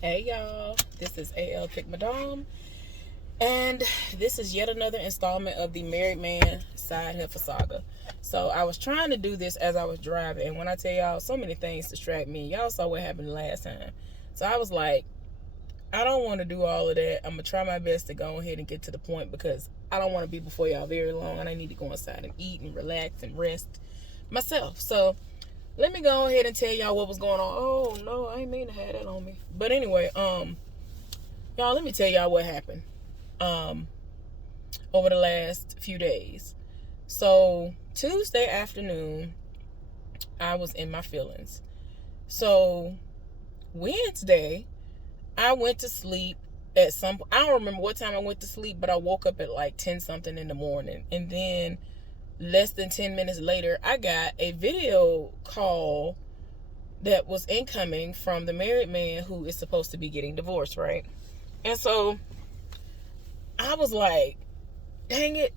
Hey y'all, this is AL Pick Madame, and this is yet another installment of the Married Man Side Heffa Saga. So I was trying to do this as I was driving, and when I tell y'all, so many things distract me. Y'all saw what happened last time, so I was like, I don't want to do all of that. I'm gonna try my best to go ahead and get to the point because I don't want to be before y'all very long, and I need to go inside and eat and relax and rest myself. So let me go ahead and tell y'all what was going on. Oh no, I ain't mean to have that on me. But anyway, y'all, let me tell y'all what happened um over the last few days. So Tuesday afternoon, I was in my feelings. So Wednesday, I went to sleep at some. I don't remember what time I went to sleep, but I woke up at like 10 something in the morning, and then less than 10 minutes later, I got a video call that was incoming from the married man who is supposed to be getting divorced, right? And so I was like, dang it,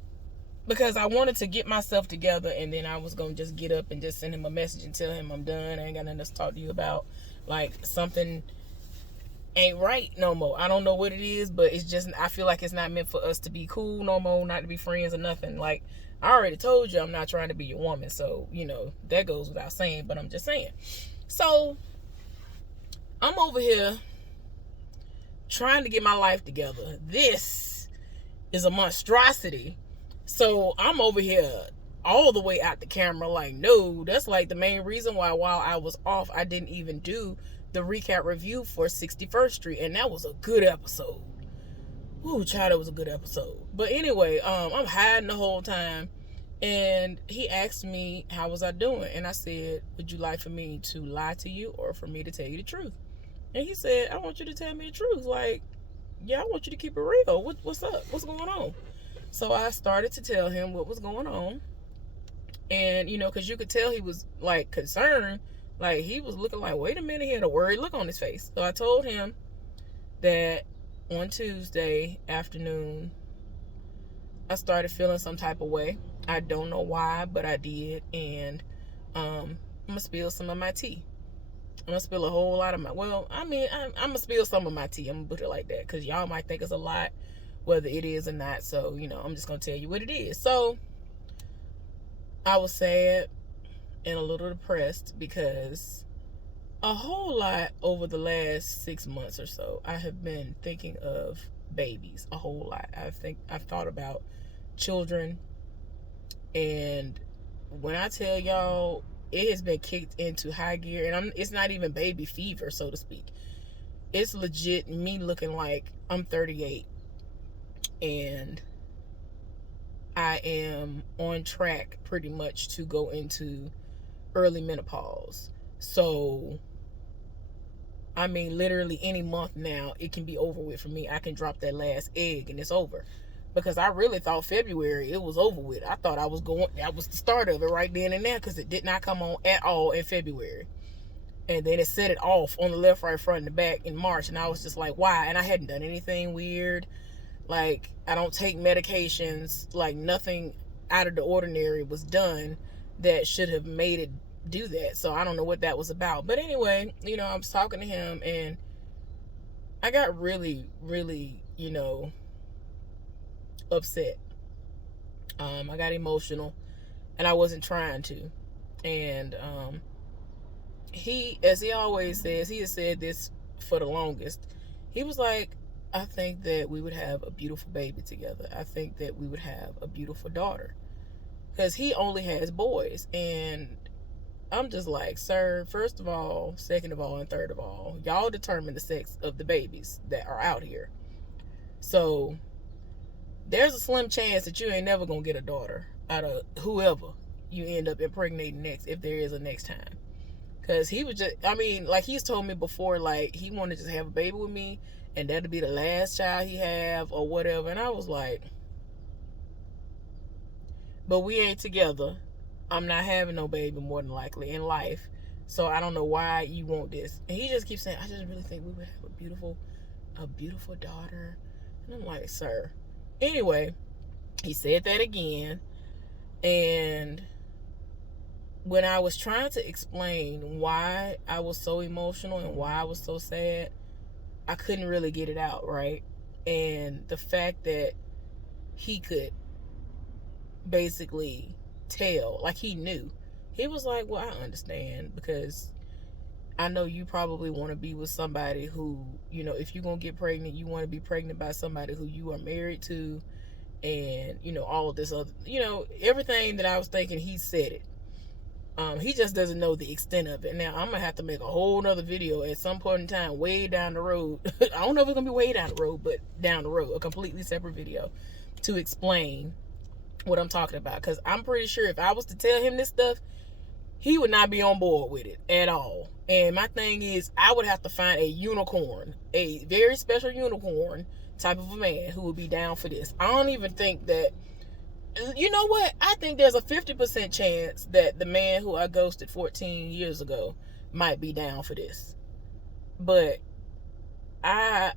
because I wanted to get myself together, and then I was gonna just get up and just send him a message and tell him I'm done. I ain't got nothing else to talk to you about. Like, something ain't right no more. I don't know what it is, but it's just, I feel like it's not meant for us to be cool no more, not to be friends or nothing. Like, I already told you I'm not trying to be your woman, so that goes without saying. But I'm just saying. So I'm over here trying to get my life together. This is a monstrosity. So I'm over here all the way out the camera like, no, that's like the main reason why while I was off, I didn't even do the recap review for 61st Street. And that was a good episode. Ooh, child, it was a good episode. But anyway, I'm hiding the whole time. And he asked me, how was I doing? And I said, would you like for me to lie to you or for me to tell you the truth? And he said, I want you to tell me the truth. Like, yeah, I want you to keep it real. What's up? What's going on? So I started to tell him what was going on. And, because you could tell he was, like, concerned. Like, he was looking like, wait a minute, he had a worried look on his face. So I told him that on Tuesday afternoon, I started feeling some type of way. I don't know why, but I did. And I'm going to spill some of my tea. I'm going to spill a whole lot of I'm going to spill some of my tea. I'm going to put it like that because y'all might think it's a lot, whether it is or not. So, I'm just going to tell you what it is. So I was sad and a little depressed because a whole lot over the last 6 months or so, I have been thinking of babies a whole lot. I've thought about children, and when I tell y'all, it has been kicked into high gear, and it's not even baby fever, so to speak. It's legit me looking like I'm 38, and I am on track pretty much to go into early menopause. So, I mean, literally any month now, it can be over with for me. I can drop that last egg and it's over. Because I really thought February it was over with. I thought that was the start of it right then and there, because it did not come on at all in February. And then it set it off on the left, right, front, and the back in March. And I was just like, why? And I hadn't done anything weird. Like, I don't take medications. Like, nothing out of the ordinary was done that should have made it do that. So I don't know what that was about. But anyway, I was talking to him, and I got really, really, upset. I got emotional, and I wasn't trying to. And as he always says, he has said this for the longest. He was like, I think that we would have a beautiful baby together. I think that we would have a beautiful daughter. Because he only has boys. And I'm just like, sir, first of all, second of all, and third of all, y'all determine the sex of the babies that are out here. So there's a slim chance that you ain't never gonna get a daughter out of whoever you end up impregnating next, if there is a next time. Because he was just, like, he's told me before, like, he wanted to just have a baby with me, and that'll be the last child he have, or whatever. And I was like, but we ain't together. I'm not having no baby more than likely in life. So I don't know why you want this. And he just keeps saying, I just really think we would have a beautiful daughter. And I'm like, sir. Anyway, he said that again. And when I was trying to explain why I was so emotional and why I was so sad, I couldn't really get it out, right? And the fact that he could basically tell, like he knew. He was like, well, I understand, because I know you probably want to be with somebody who, you know, if you're going to get pregnant, you want to be pregnant by somebody who you are married to, and, you know, all of this other, you know, everything that I was thinking, he said it. He just doesn't know the extent of it. Now, I'm going to have to make a whole nother video at some point in time, way down the road. I don't know if it's going to be way down the road, but down the road, a completely separate video to explain what I'm talking about. Because I'm pretty sure if I was to tell him this stuff, he would not be on board with it at all. And my thing is, I would have to find a unicorn, a very special unicorn type of a man who would be down for this. I don't even think that, you know what? I think there's a 50% chance that the man who I ghosted 14 years ago might be down for this. But I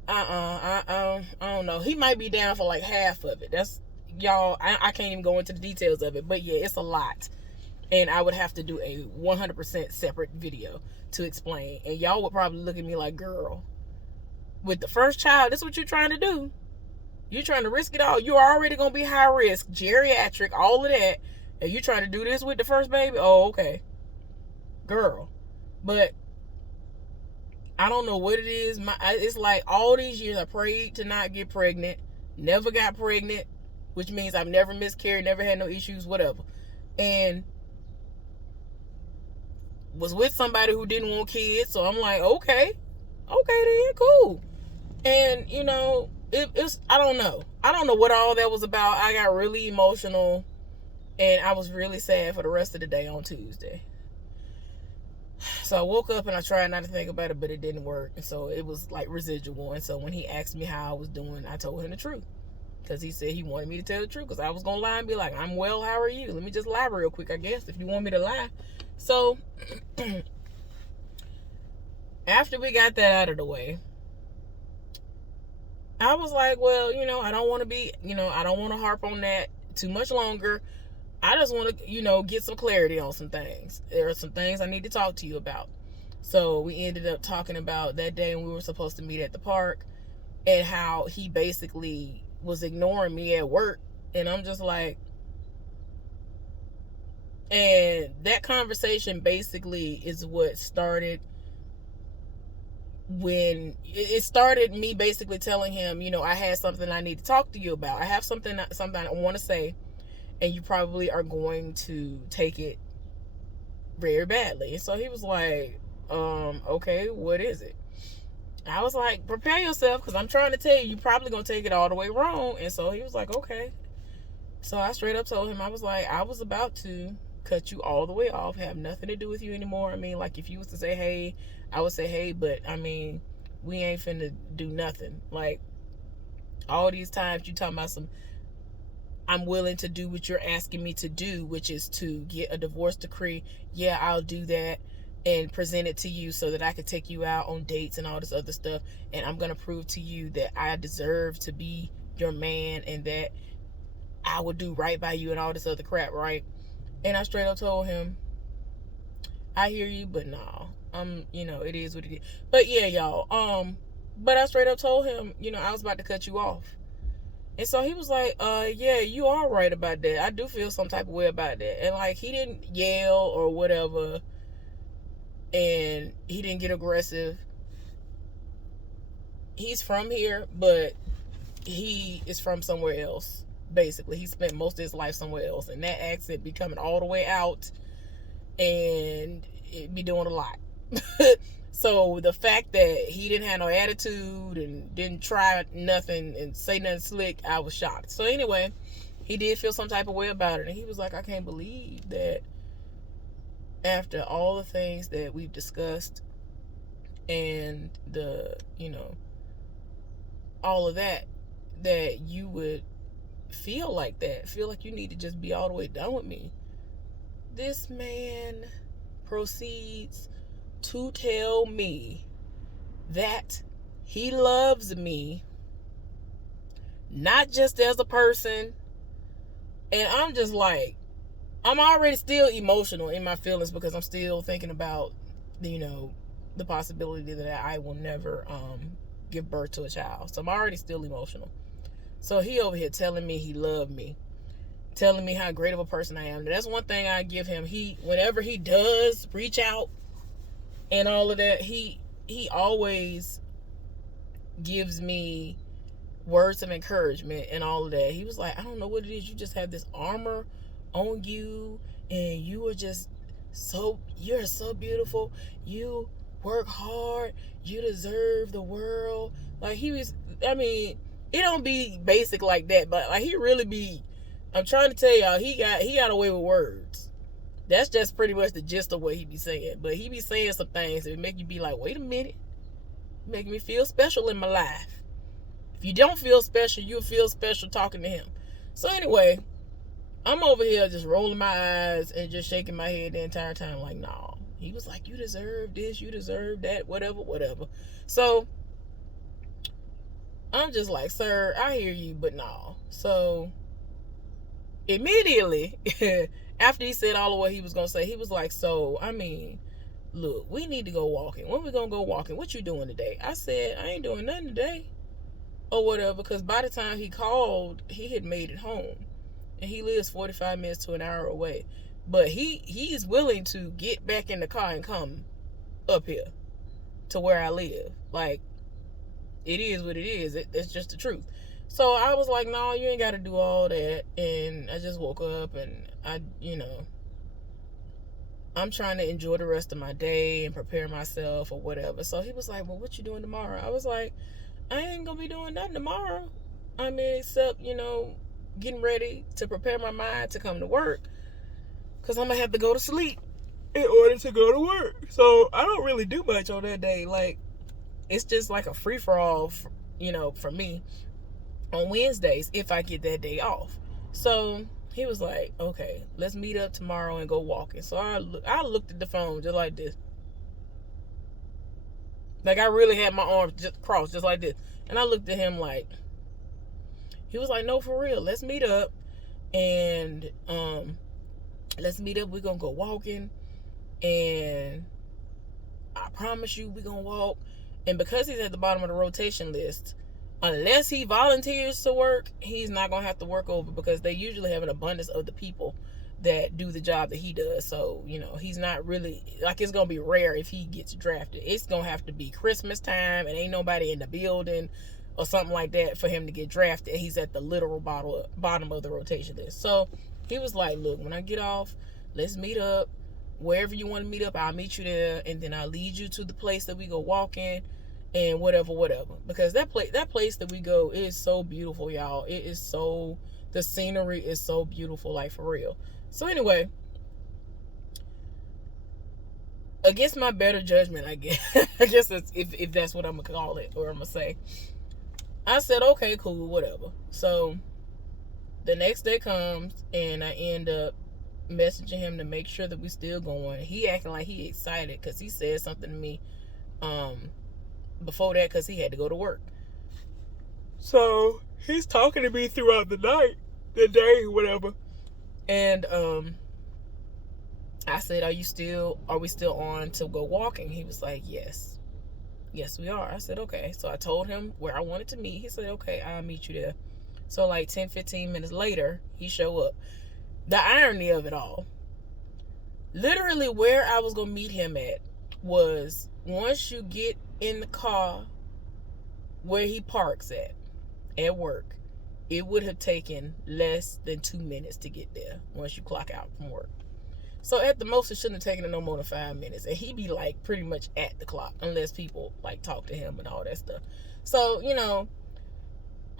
don't know. He might be down for like half of it. That's, y'all, I can't even go into the details of it. But yeah, it's a lot. And I would have to do a 100% separate video to explain. And y'all would probably look at me like, girl, with the first child, this is what you're trying to do. You're trying to risk it all. You're already going to be high risk, geriatric, all of that. And you're trying to do this with the first baby? Oh, okay. Girl. But I don't know what it is. It's like all these years I prayed to not get pregnant. Never got pregnant. Which means I've never miscarried, never had no issues, whatever. And was with somebody who didn't want kids. So I'm like, okay then, cool. And, you know, it's, I don't know what all that was about. I got really emotional, and I was really sad for the rest of the day on Tuesday. So I woke up and I tried not to think about it, but it didn't work. And so it was like residual. And so when he asked me how I was doing, I told him the truth, because he said he wanted me to tell the truth, because I was gonna lie and be like, I'm well, how are you? Let me just lie real quick, I guess, if you want me to lie. So after we got that out of the way, I was like, well, you know, I don't want to harp on that too much longer. I just want to, you know, get some clarity on some things. There are some things I need to talk to you about. So we ended up talking about that day when we were supposed to meet at the park, and how he basically was ignoring me at work. And I'm just like, and that conversation basically is what started, when it started me basically telling him, you know, I had something I need to talk to you about. I have something I want to say, and you probably are going to take it very badly. And so he was like, okay, what is it? I was like, prepare yourself, because I'm trying to tell you, you're probably going to take it all the way wrong. And so he was like, okay. So I straight up told him, I was like, I was about to cut you all the way off, have nothing to do with you anymore. I mean, like, if you was to say hey, I would say hey, but I mean, we ain't finna do nothing. Like, all these times you talking about some, I'm willing to do what you're asking me to do, which is to get a divorce decree. Yeah, I'll do that and present it to you so that I can take you out on dates and all this other stuff. And I'm gonna prove to you that I deserve to be your man, and that I would do right by you and all this other crap, right? And I straight up told him, I hear you, but no, you know, it is what it is. But yeah, y'all, but I straight up told him, you know, I was about to cut you off. And so he was like, yeah, you are right about that. I do feel some type of way about that. And like, he didn't yell or whatever, and he didn't get aggressive. He's from here, but he is from somewhere else. Basically, he spent most of his life somewhere else, and that accent be coming all the way out, and it be doing a lot. So the fact that he didn't have no attitude and didn't try nothing and say nothing slick, I was shocked. So anyway, he did feel some type of way about it, and he was like, I can't believe that after all the things that we've discussed and the, you know, all of that, that you would feel like that, feel like you need to just be all the way done with me. This man proceeds to tell me that he loves me, not just as a person. And I'm just like, I'm already still emotional in my feelings, because I'm still thinking about, you know, the possibility that I will never give birth to a child. So I'm already still emotional. So he over here telling me he loved me, telling me how great of a person I am. And that's one thing I give him. Whenever he does reach out and all of that, he always gives me words of encouragement and all of that. He was like, I don't know what it is. You just have this armor on you, and you're so beautiful. You work hard. You deserve the world. Like, it don't be basic like that, but like he really be, I'm trying to tell y'all, he got away with words. That's just pretty much the gist of what he be saying. But he be saying some things that make you be like, wait a minute. Making me feel special in my life. If you don't feel special, you'll feel special talking to him. So anyway, I'm over here just rolling my eyes and just shaking my head the entire time like, no. He was like, you deserve this, you deserve that, whatever. So I'm just like, sir, I hear you, but no. So immediately, after he said all of what he was going to say, he was like, so, look, we need to go walking. When we going to go walking? What you doing today? I said, I ain't doing nothing today. Or whatever, because by the time he called, he had made it home. And he lives 45 minutes to an hour away. But he's willing to get back in the car and come up here to where I live. Like, it is what it is. It's just the truth. So I was like, no, you ain't got to do all that. And I just woke up and I'm trying to enjoy the rest of my day and prepare myself or whatever. So he was like, well, what you doing tomorrow? I was like, I ain't going to be doing nothing tomorrow. Except, getting ready to prepare my mind to come to work. Because I'm going to have to go to sleep in order to go to work. So I don't really do much on that day. Like, it's just like a free-for-all, for me on Wednesdays if I get that day off. So he was like, okay, let's meet up tomorrow and go walking. So I looked at the phone just like this. Like, I really had my arms just crossed just like this. And I looked at him like, he was like, no, for real, let's meet up. And let's meet up. We're going to go walking. And I promise you we're going to walk. And because he's at the bottom of the rotation list, unless he volunteers to work, he's not going to have to work over, because they usually have an abundance of the people that do the job that he does. So, he's not really, like, it's going to be rare if he gets drafted. It's going to have to be Christmas time and ain't nobody in the building or something like that for him to get drafted. He's at the literal bottom of the rotation list. So he was like, look, when I get off, let's meet up. Wherever you want to meet up, I'll meet you there, and then I'll lead you to the place that we go walking and whatever. Because that place that we go is so beautiful, y'all. It is so, the scenery is so beautiful, like, for real. So anyway, against my better judgment, I guess, if that's what I'm going to call it, or I'm going to say, I said, okay, cool, whatever. So the next day comes, and I end up messaging him to make sure that we still going. He acting like he excited because he said something to me before that, because he had to go to work. So he's talking to me throughout the day, whatever. And I said, are we still on to go walking? He was like, yes, we are. I said, okay. So I told him where I wanted to meet. He said, okay, I'll meet you there. So like 10-15 minutes later, he showed up. The irony of it all, literally where I was going to meet him at was, once you get in the car where he parks at work, it would have taken less than 2 minutes to get there once you clock out from work. So at the most, it shouldn't have taken him no more than 5 minutes. And he'd be like pretty much at the clock, unless people like talk to him and all that stuff. So,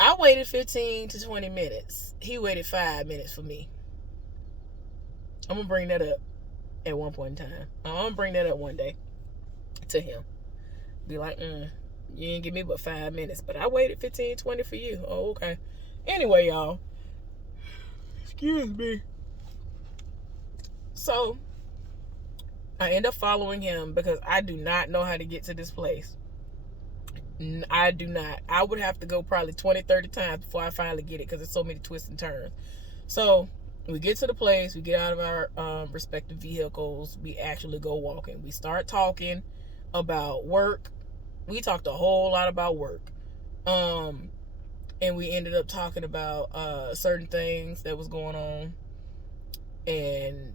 I waited 15 to 20 minutes. He waited 5 minutes for me. I'm going to bring that up at one point in time. I'm going to bring that up one day to him. Be like, you didn't give me but 5 minutes, but I waited 15, 20 for you. Oh, okay. Anyway, y'all. Excuse me. So, I end up following him because I do not know how to get to this place. I do not. I would have to go probably 20, 30 times before I finally get it, because there's so many twists and turns. So, we get to the place, we get out of our respective vehicles, we actually go walking. We start talking about work, We talked a whole lot about work. And we ended up talking about certain things that was going on. And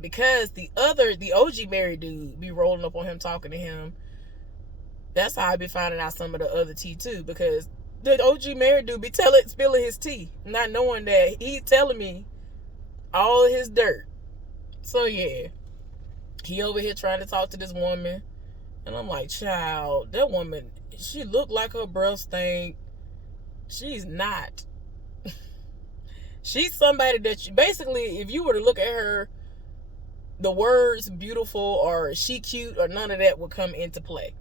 because the OG married dude be rolling up on him, talking to him, that's how I be finding out some of the other tea too. Because the OG married dude be spilling his tea, not knowing that he telling me all of his dirt. So yeah, he over here trying to talk to this woman, and I'm like, child, that woman, she look like her breath stink. She's not. She's somebody that you, basically, if you were to look at her, the words beautiful or she cute or none of that would come into play.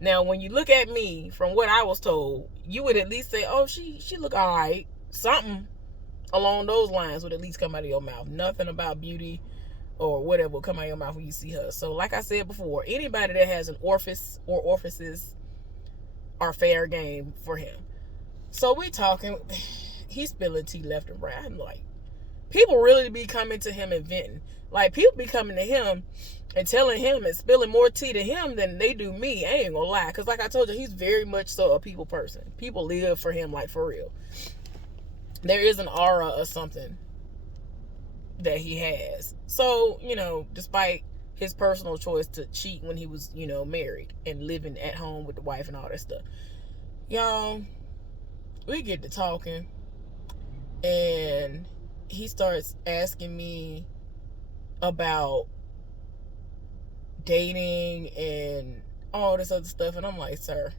Now, when you look at me, from what I was told, you would at least say, oh, she look all right. Something along those lines would at least come out of your mouth. Nothing about beauty or whatever will come out of your mouth when you see her. So, like I said before, anybody that has an orifice or orifices are fair game for him. So we talking, he's spilling tea left and right. I'm like, people really be coming to him and venting. Like, people be coming to him and telling him and spilling more tea to him than they do me. I ain't gonna lie. Because like I told you, he's very much so a people person. People live for him, like, for real. There is an aura or something that he has. So, despite his personal choice to cheat when he was, married and living at home with the wife and all that stuff. Y'all, we get to talking, and he starts asking me about dating and all this other stuff, and I'm like, sir,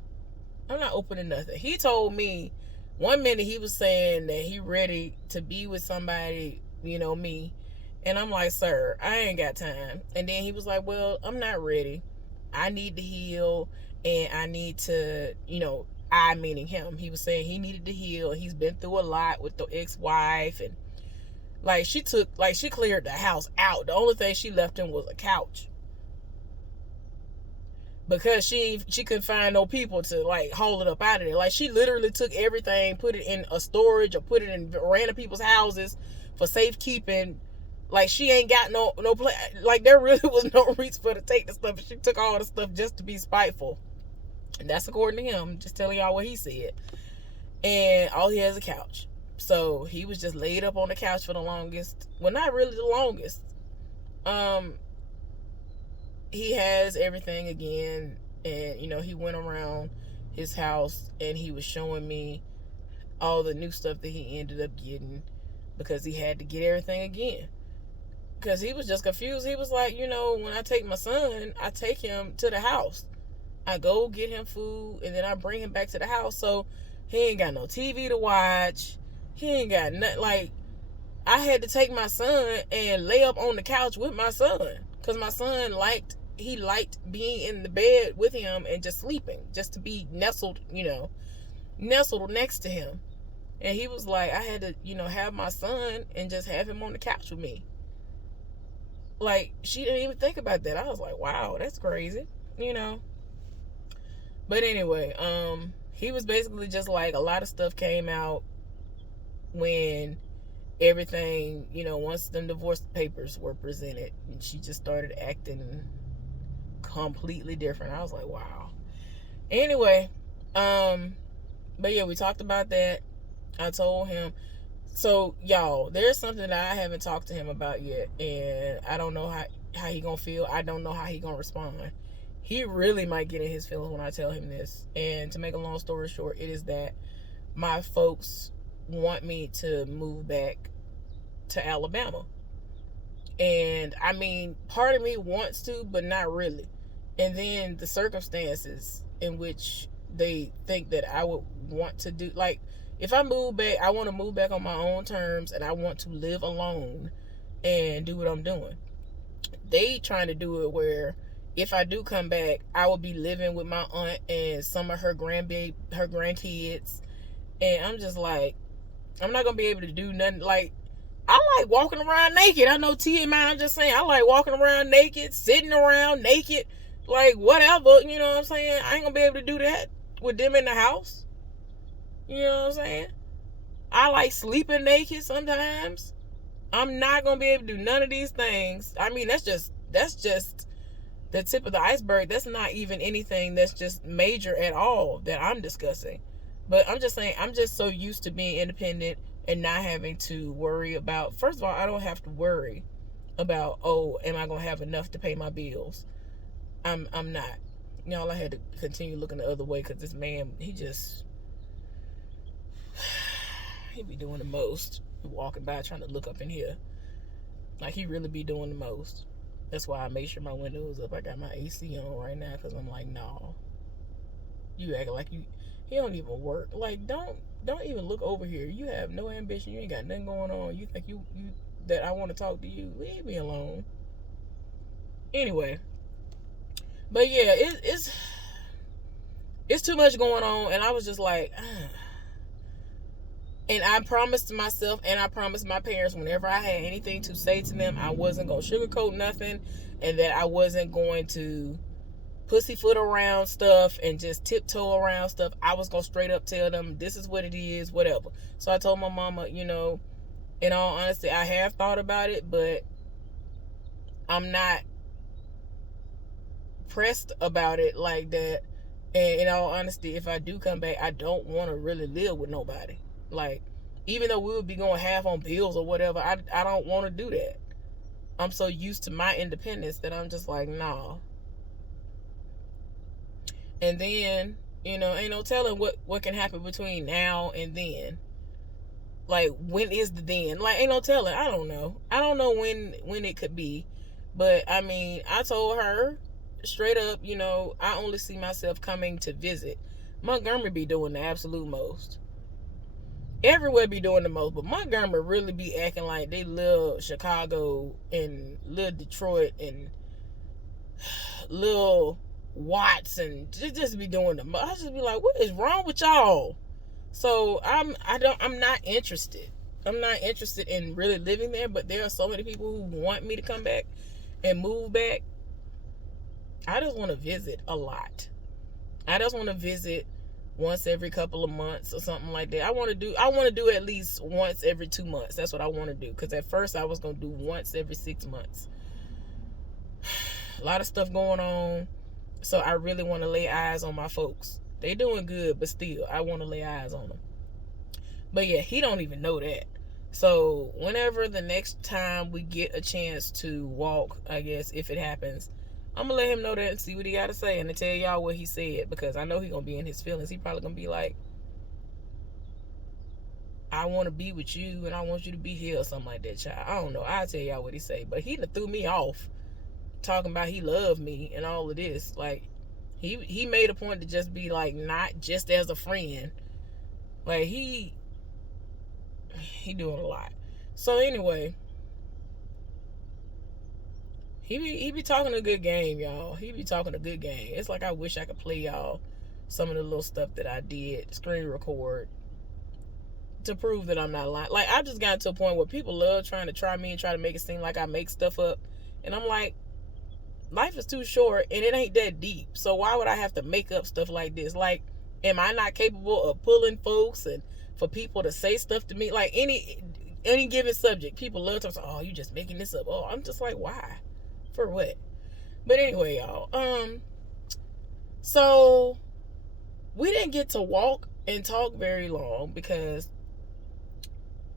I'm not opening nothing. He told me 1 minute he was saying that he ready to be with somebody, me, and I'm like, sir, I ain't got time. And then he was like, well, I'm not ready. I need to heal, and I need to, I meaning him. He was saying he needed to heal. He's been through a lot with the ex-wife, and she cleared the house out. The only thing she left him was a couch, because she couldn't find no people to haul it up out of there. Like, she literally took everything, put it in a storage or put it in random people's houses for safekeeping. Like, she ain't got no place. Like, there really was no reason for her to take the stuff. She took all the stuff just to be spiteful. And that's according to him. Just telling y'all what he said. And all he has is a couch. So he was just laid up on the couch for the longest. Well, not really the longest. He has everything again. And, he went around his house and he was showing me all the new stuff that he ended up getting, because he had to get everything again. Because he was just confused. He was like, when I take my son, I take him to the house. I go get him food, and then I bring him back to the house. So he ain't got no TV to watch. He ain't got nothing. Like, I had to take my son and lay up on the couch with my son, because my son liked being in the bed with him and just sleeping, just to be nestled next to him. And he was like, I had to, have my son and just have him on the couch with me. Like, she didn't even think about that. I was like, wow, that's crazy, But anyway, he was basically just like, a lot of stuff came out when everything, once the divorce papers were presented, and she just started acting completely different. I was like, wow. Anyway, but yeah, we talked about that. I told him. So, y'all, there's something that I haven't talked to him about yet, and I don't know how he gonna feel. I don't know how he gonna respond. He really might get in his feelings when I tell him this. And to make a long story short, it is that my folks want me to move back to Alabama. And, I mean, part of me wants to, but not really. And then the circumstances in which they think that I would want to do, like, if I move back, I want to move back on my own terms, and I want to live alone and do what I'm doing. They trying to do it where if I do come back, I will be living with my aunt and some of her grandkids. And I'm just like, I'm not going to be able to do nothing. Like, I like walking around naked. I know TMI, I'm just saying, I like walking around naked, sitting around naked, like whatever, you know what I'm saying? I ain't going to be able to do that with them in the house. You know what I'm saying? I like sleeping naked sometimes. I'm not going to be able to do none of these things. I mean, that's just the tip of the iceberg. That's not even anything that's just major at all that I'm discussing. But I'm just saying, I'm just so used to being independent and not having to worry about, first of all, I don't have to worry about, oh, am I going to have enough to pay my bills? I'm not. Y'all, I had to continue looking the other way because this man, he be doing the most. Walking by trying to look up in here. Like, he really be doing the most. That's why I make sure my window is up. I got my AC on right now because I'm like, no. You acting like he don't even work. Like, don't even look over here. You have no ambition. You ain't got nothing going on. You think you that I want to talk to you. Leave me alone. Anyway. But yeah, it's too much going on, and I was just like, And I promised myself and I promised my parents whenever I had anything to say to them, I wasn't going to sugarcoat nothing, and that I wasn't going to pussyfoot around stuff and just tiptoe around stuff. I was going to straight up tell them, this is what it is, whatever. So I told my mama, in all honesty, I have thought about it, but I'm not pressed about it like that. And in all honesty, if I do come back, I don't want to really live with nobody. Like, even though we would be going half on bills or whatever, I don't want to do that. I'm so used to my independence that I'm just like, nah. And then, ain't no telling what can happen between now and then. Like, when is the then? Like, ain't no telling. I don't know. I don't know when it could be. But, I mean, I told her straight up, I only see myself coming to visit. Montgomery be doing the absolute most. Everywhere be doing the most, but Montgomery really be acting like they love Chicago and love Detroit and little Watts, and just be doing the most. I just be like, what is wrong with y'all? So I'm not interested. I'm not interested in really living there, but there are so many people who want me to come back and move back. I just want to visit a lot. I just want to visit once every couple of months or something like that. I want to do at least once every 2 months. That's what I want to do. Because at first I was going to do once every 6 months. A lot of stuff going on. So I really want to lay eyes on my folks. They doing good, but still, I want to lay eyes on them. But yeah, he don't even know that. So whenever the next time we get a chance to walk, I guess, if it happens, I'm going to let him know that and see what he got to say and to tell y'all what he said, because I know he going to be in his feelings. He probably going to be like, I want to be with you and I want you to be here or something like that, child. I don't know. I'll tell y'all what he say. But he threw me off talking about he loved me and all of this. Like, he made a point to just be like, not just as a friend. Like, he doing a lot. So anyway, He be talking a good game, y'all. He be talking a good game. It's like I wish I could play y'all some of the little stuff that I did, screen record, to prove that I'm not lying. Like, I just got to a point where people love trying to try me and try to make it seem like I make stuff up. And I'm like, life is too short and it ain't that deep. So why would I have to make up stuff like this? Like, am I not capable of pulling folks and for people to say stuff to me? Like, any given subject, people love to say, oh, you just making this up. Oh, I'm just like, why? For what? But anyway, y'all, so we didn't get to walk and talk very long because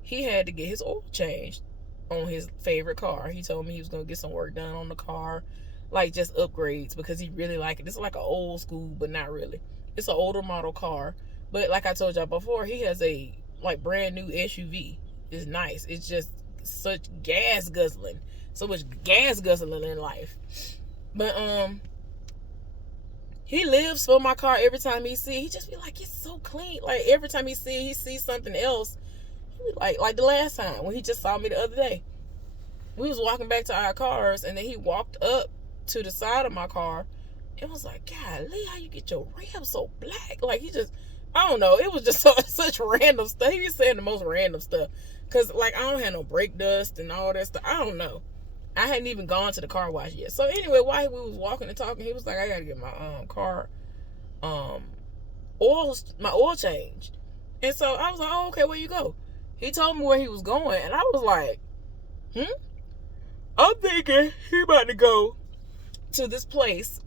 he had to get his oil changed on his favorite car. He told me he was going to get some work done on the car, like just upgrades, because he really liked it. This is like an old school, but not really. It's an older model car, but like I told y'all before, he has a like brand new SUV. It's nice. It's just such gas guzzling. So much gas guzzling in life. But he lives for my car every time he just be like, it's so clean. Like, every time he sees something else, he be like the last time when he just saw me the other day. We was walking back to our cars, and then he walked up to the side of my car and was like, golly, how you get your rims so black? Like, he just, I don't know. It was just such random stuff. He was saying the most random stuff. Because, like, I don't have no brake dust and all that stuff. I don't know. I hadn't even gone to the car wash yet. So anyway, while we was walking and talking, he was like, I gotta get my car oil changed. And so I was like, oh, okay, where you go? He told me where he was going, and I was like, I'm thinking he about to go to this place.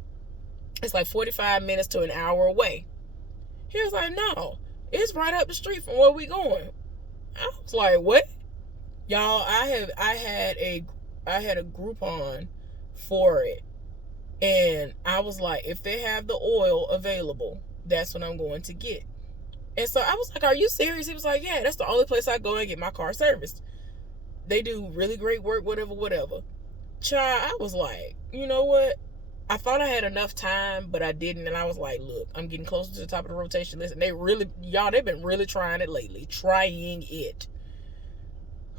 It's like 45 minutes to an hour away. He was like, no, it's right up the street from where we going. I was like, what? Y'all, I had a Groupon for it. And I was like, if they have the oil available, that's what I'm going to get. And so I was like, are you serious? He was like, yeah, that's the only place I go and get my car serviced. They do really great work, whatever. Child, I was like, you know what? I thought I had enough time, but I didn't. And I was like, look, I'm getting closer to the top of the rotation list. And they've been really trying it lately. Trying it.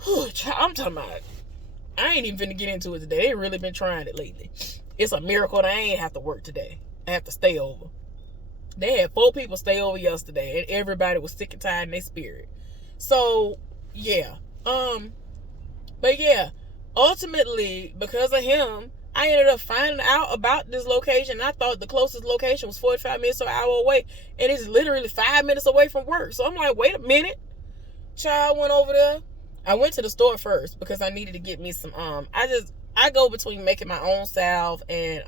I'm talking about, I ain't even finna get into it today. They really been trying it lately. It's a miracle that I ain't have to work today. I have to stay over. They had 4 people stay over yesterday, and everybody was sick and tired in their spirit. So, yeah. But yeah, ultimately, because of him, I ended up finding out about this location. I thought the closest location was 45 minutes to an hour away, and it's literally 5 minutes away from work. So I'm like, wait a minute. Child, went over there. I went to the store first because I needed to get me some, I go between making my own salve and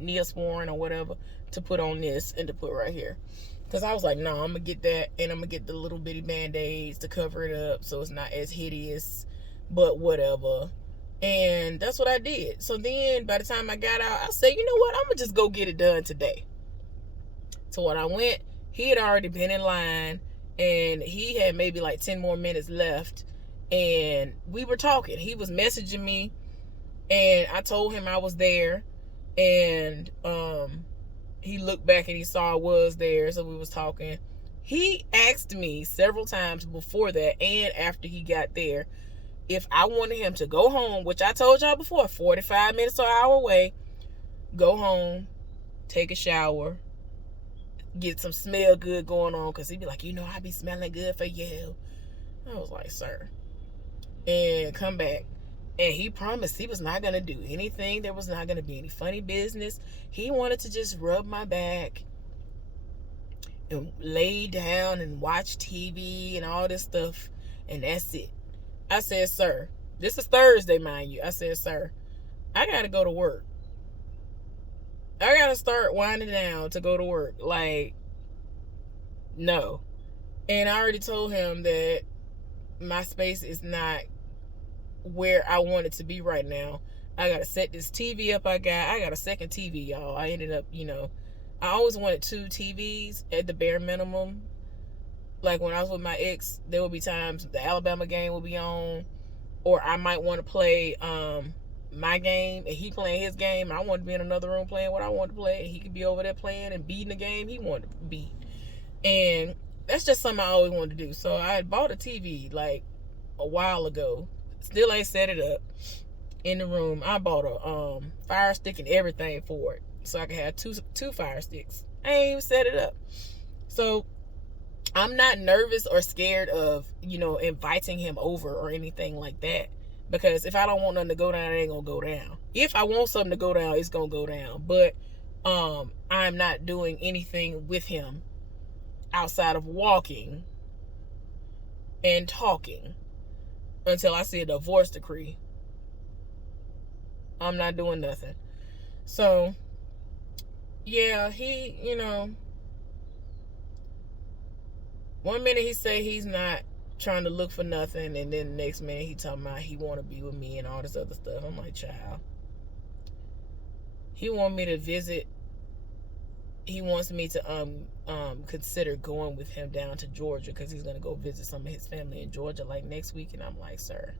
Neosporin or whatever to put on this and to put right here. Because I was like, no, I'm going to get that, and I'm going to get the little bitty Band-Aids to cover it up so it's not as hideous, but whatever. And that's what I did. So then by the time I got out, I said, you know what, I'm going to just go get it done today. So when I went, he had already been in line, and he had maybe like 10 more minutes left. And we were talking. He was messaging me, and I told him I was there, and he looked back and he saw I was there, so we was talking. He asked me several times before that and after he got there if I wanted him to go home, which I told y'all before, 45 minutes to an hour away, go home, take a shower, get some smell good going on, because he'd be like, you know, I be smelling good for you. I was like, sir. And come back. And he promised he was not going to do anything. There was not going to be any funny business. He wanted to just rub my back and lay down and watch TV and all this stuff. And that's it. I said, sir, this is Thursday, mind you. I said, sir, I got to go to work. I got to start winding down to go to work. Like, no. And I already told him that my space is not where I want it to be right now. I gotta set this TV up. I got a second TV, y'all. I ended up, I always wanted 2 TVs at the bare minimum. Like when I was with my ex, there would be times the Alabama game would be on, or I might want to play my game and he playing his game. I wanted to be in another room playing what I wanted to play, and he could be over there playing and beating the game he wanted to beat. And that's just something I always wanted to do. So I had bought a TV like a while ago. Still ain't set it up in the room. I bought a fire stick and everything for it, so I could have two fire sticks. I ain't even set it up. So I'm not nervous or scared of, inviting him over or anything like that. Because if I don't want nothing to go down, it ain't gonna go down. If I want something to go down, it's gonna go down. But I'm not doing anything with him outside of walking and talking until I see a divorce decree. I'm not doing nothing. So, yeah, he, one minute he say he's not trying to look for nothing, and then the next minute he talking about he want to be with me and all this other stuff. I'm like, child. He want me to visit. He wants me to consider going with him down to Georgia because he's going to go visit some of his family in Georgia like next week. And I'm like, sir.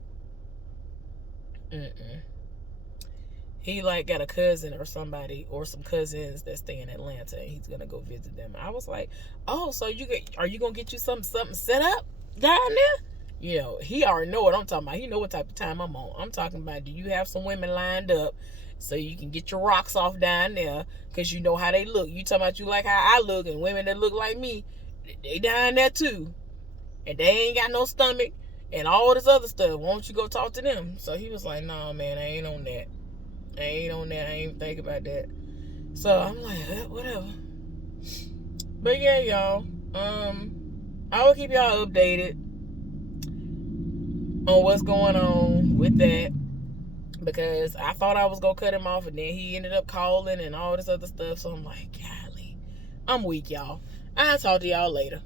He like got a cousin or somebody or some cousins that stay in Atlanta, and he's going to go visit them. I was like, oh, so are you going to get you something set up down there? He already know what I'm talking about. He know what type of time I'm on. I'm talking about, do you have some women lined up so you can get your rocks off down there, because you know how they look. You talking about you like how I look, and women that look like me, they down there too. And they ain't got no stomach and all this other stuff. Why don't you go talk to them? So he was like, nah, man, I ain't on that. I ain't think about that. So I'm like, whatever. But yeah, y'all. I will keep y'all updated on what's going on with that. because I thought I was gonna cut him off, and then he ended up calling and all this other stuff. So I'm like, golly, I'm weak, y'all. I'll talk to y'all later.